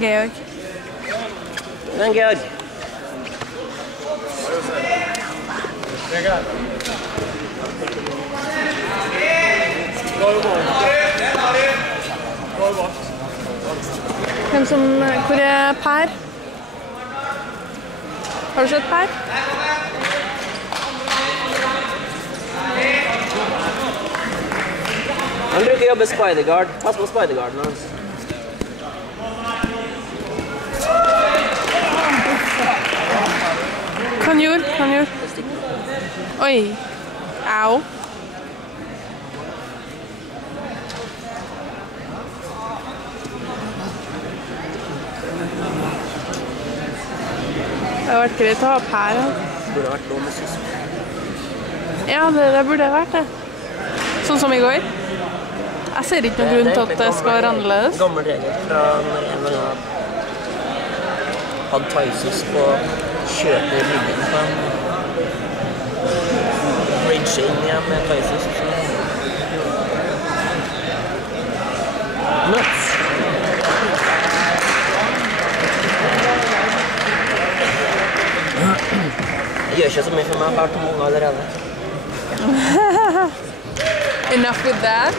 Georg. Men Georg. Hvem som... Hvor er Per? Har du sett Per? Han bruker å jobbe Spider-Guard. Pass på Spider-Guarden hans. Hva han gjorde? Oi. Au. Det har vært greit å ha Per. Det burde vært lov med søsken. Ja, det burde vært det. Sånn som i går. Jeg ser ikke noen grunn til at det skal være annerledes. En gammel regel fra når en gang hadde thaisus på kjøpet i ryggen på en bridge inn igjen med thaisus. Nuts! Det gjør ikke så mye for meg, jeg har 2 unger allerede. Enough with that.